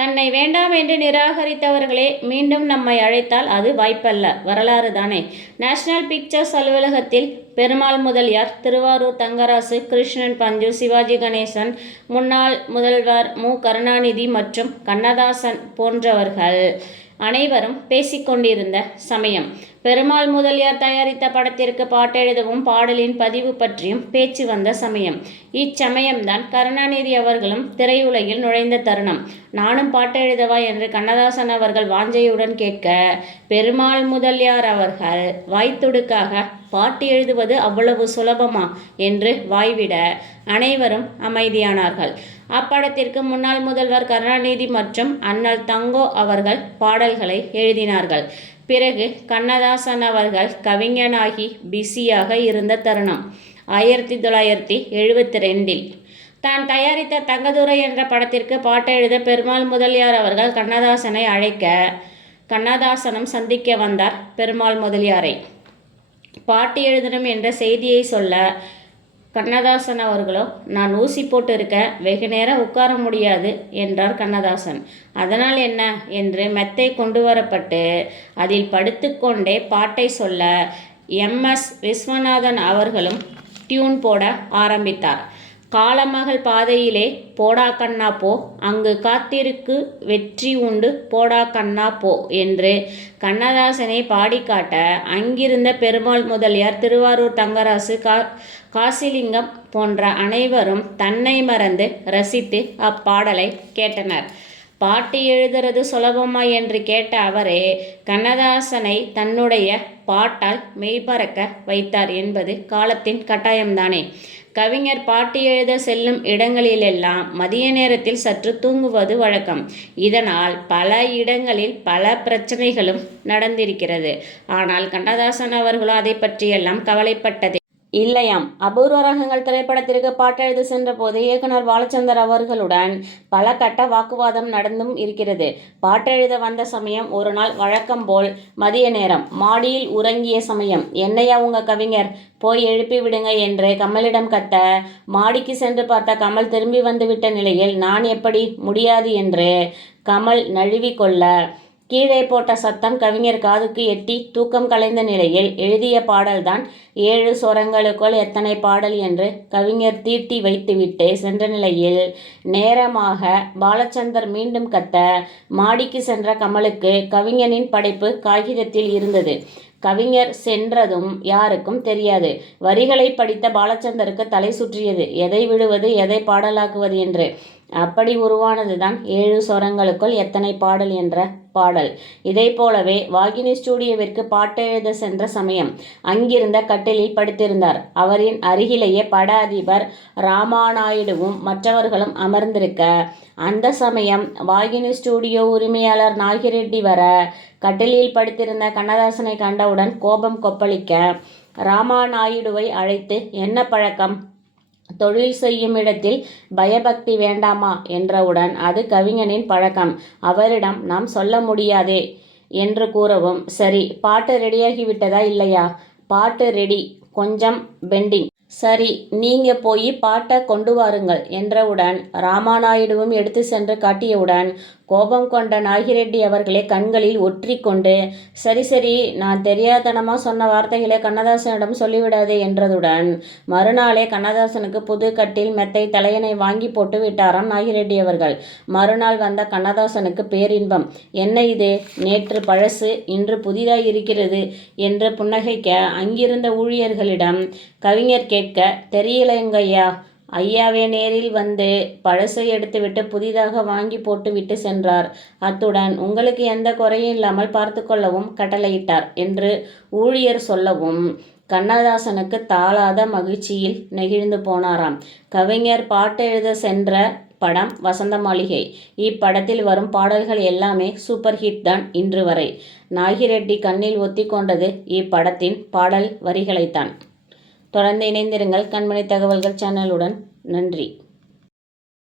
தன்னை வேண்டாம் என்று நிராகரித்தவர்களே மீண்டும் நம்மை அழைத்தால் அது வாய்ப்பல்ல, வரலாறு தானே. நேஷனல் பிக்சர்ஸ் அலுவலகத்தில் பெருமாள் முதலியார், திருவாரூர் தங்கராசு, கிருஷ்ணன் பஞ்சு, சிவாஜி கணேசன், முன்னாள் முதல்வர் மு. கருணாநிதி மற்றும் கண்ணதாசன் போன்றவர்கள் அனைவரும் பேசிக்கொண்டிருந்த சமயம், பெருமாள் முதலியார் தயாரித்த படத்திற்கு பாட்டெழுதவும் பாடலின் பதிவு பற்றியும் பேச்சு வந்த சமயம். இச்சமயம்தான் கருணாநிதி அவர்களும் திரையுலகில் நுழைந்த தருணம். நானும் பாட்டெழுதவா என்று கண்ணதாசன் அவர்கள் வாஞ்சையுடன் கேட்க, பெருமாள் முதலியார் அவர்கள் வாய்த்துடுக்காக, பாட்டு எழுதுவது அவ்வளவு சுலபமா என்று வாய்விட அனைவரும் அமைதியானார்கள். அப்படத்திற்கு முன்னாள் முதல்வர் கருணாநிதி மற்றும் அண்ணல் தங்கோ அவர்கள் பாடல்களை எழுதினார்கள். பிறகு கண்ணதாசன் அவர்கள் கவிஞனாகி பிஸியாக இருந்த தருணம் 1972 தான் தயாரித்த தங்கதுரை என்ற படத்திற்கு பாட்டெழுத பெருமாள் முதலியார் அவர்கள் கண்ணதாசனை அழைக்க, கண்ணதாசனும் சந்திக்க வந்தார் பெருமாள் முதலியாரை. பாட்டு எழுதணும் என்ற செய்தியை சொல்ல, கண்ணதாசன் அவர்களோ, நான் ஊசி போட்டு இருக்க, வெகு நேரம் உட்கார முடியாது என்றார் கண்ணதாசன். அதனால் என்ன என்று மெத்தை கொண்டு வரப்பட்டு அதில் படுத்துக்கொண்டே பாட்டை சொல்ல, MS விஸ்வநாதன் அவர்களும் டியூன் போட ஆரம்பித்தார். காலமகள் பாதையிலே போடா கண்ணா போ, அங்கு காத்திருக்கு வெற்றி உண்டு போடா கண்ணா போ என்று கண்ணதாசனை பாடிக்காட்ட, அங்கிருந்த பெருமாள் முதலியார், திருவாரூர் தங்கராசு, காசிலிங்கம் போன்ற அனைவரும் தன்னை மறந்து ரசித்து அப்பாடலை கேட்டனர். பாட்டு எழுதுறது சுலபமா என்று கேட்ட அவரே கண்ணதாசனை தன்னுடைய பாட்டால் மெய்பறக்க வைத்தார் என்பது காலத்தின் கட்டாயம்தானே. கவிஞர் பாட்டு எழுத செல்லும் இடங்களிலெல்லாம் மதிய நேரத்தில் சற்று தூங்குவது வழக்கம். இதனால் பல இடங்களில் பல பிரச்சனைகளும் நடந்திருக்கிறது. ஆனால் கண்ணதாசன் அவர்களோ அதை பற்றியெல்லாம் கவலைப்பட்டதே இல்லையாம். அபூர்வ ராகங்கள் திரைப்படத்திற்கு பாட்டெழுத சென்ற போது இயக்குனர் பாலச்சந்தர் அவர்களுடன் பல கட்ட வாக்குவாதம் நடந்தும் இருக்கிறது. பாட்டெழுத வந்த சமயம் ஒரு நாள் வழக்கம் போல் மதிய நேரம், மாடியில் உறங்கிய சமயம், என்னையா உங்க கவிஞர், போய் எழுப்பி விடுங்க என்று கமலிடம் கத்த, மாடிக்கு சென்று பார்த்த கமல் திரும்பி வந்துவிட்ட நிலையில் நான் எப்படி முடியாது என்று கமல் நழுவி கொள்ள, கீழே போட்ட சத்தம் கவிஞர் காதுக்கு எட்டி தூக்கம் கலைந்த நிலையில் எழுதிய பாடல்தான் 7 சொரங்களுக்குள் எத்தனை பாடல் என்று கவிஞர் தீட்டி வைத்துவிட்டு சென்ற நிலையில் நேரமாக பாலச்சந்தர் மீண்டும் கத்த, மாடிக்கு சென்ற கமலுக்கு கவிஞனின் படைப்பு காகிதத்தில் இருந்தது. கவிஞர் சென்றதும் யாருக்கும் தெரியாது. வரிகளை படித்த பாலச்சந்தருக்கு தலை சுற்றியது. எதை விடுவது, எதை பாடலாக்குவது என்று. அப்படி உருவானதுதான் 7 சொரங்களுக்குள் எத்தனை பாடல் என்ற பாடல். இதை போலவே வாகினி ஸ்டூடியோவிற்கு பாட்டு எழுத சென்ற சமயம் அங்கிருந்த கட்டிலில் படுத்திருந்தார். அவரின் அருகிலேயே பட அதிபர் ராமாநாயுடுவும் மற்றவர்களும் அமர்ந்திருக்க, அந்த சமயம் வாகினி ஸ்டூடியோ உரிமையாளர் நாகிரெட்டி வர, கட்டிலில் படுத்திருந்த கண்ணதாசனை கண்டவுடன் கோபம் கொப்பளிக்க, ராமாநாயுடுவை அழைத்து, என்ன பழக்கம், தொழில் செய்யும் இடத்தில் பயபக்தி வேண்டாமா என்றவுடன், அது கவிஞனின் பழக்கம், அவரிடம் நாம் சொல்ல முடியாதே என்று கூறவும், சரி பாட்டு ரெடியாகிவிட்டதா இல்லையா, பாட்டு ரெடி, கொஞ்சம் பெண்டிங், சரி நீங்க போய் பாட்டை கொண்டு வாருங்கள் என்றவுடன், ராமாநாயுடுவும் எடுத்து சென்று காட்டியவுடன் கோபம் கொண்ட நாகிரெட்டி அவர்களே கண்களில் ஒற்றிக்கொண்டு, சரி சரி நான் தெரியாதனமா சொன்ன வார்த்தைகளை கண்ணதாசனிடம் சொல்லிவிடாதே என்றதுடன், மறுநாளே கண்ணதாசனுக்கு புது கட்டில் மெத்தை தலையணை வாங்கி போட்டு விட்டாராம் நாகிரெட்டி அவர்கள். மறுநாள் வந்த கண்ணதாசனுக்கு பேரின்பம். என்ன இது, நேற்று பழசு இன்று புதிதாய் இருக்கிறது என்று புன்னகைக்க, அங்கிருந்த ஊழியர்களிடம் கவிஞர் கேட்க, தெரியலைங்கய்யா, ஐயாவே நேரில் வந்து பழசை எடுத்துவிட்டு புதிதாக வாங்கி போட்டு விட்டு சென்றார். அத்துடன் உங்களுக்கு எந்த குறையும் இல்லாமல் பார்த்து கொள்ளவும் கட்டளையிட்டார் என்று ஊழியர் சொல்லவும், கண்ணதாசனுக்கு தாளாத மகிழ்ச்சியில் நெகிழ்ந்து போனாராம். கவிஞர் பாட்டு எழுத சென்ற படம் வசந்த மாளிகை. இப்படத்தில் வரும் பாடல்கள் எல்லாமே சூப்பர் ஹிட் தான் இன்று வரை. நாகிரெட்டி கண்ணில் ஒத்தி கொண்டது இப்படத்தின் பாடல் வரிகளைத்தான். தொடர்ந்து இணைந்திருங்கள் கண்மணி தகவல்கள் சேனலுடன். நன்றி.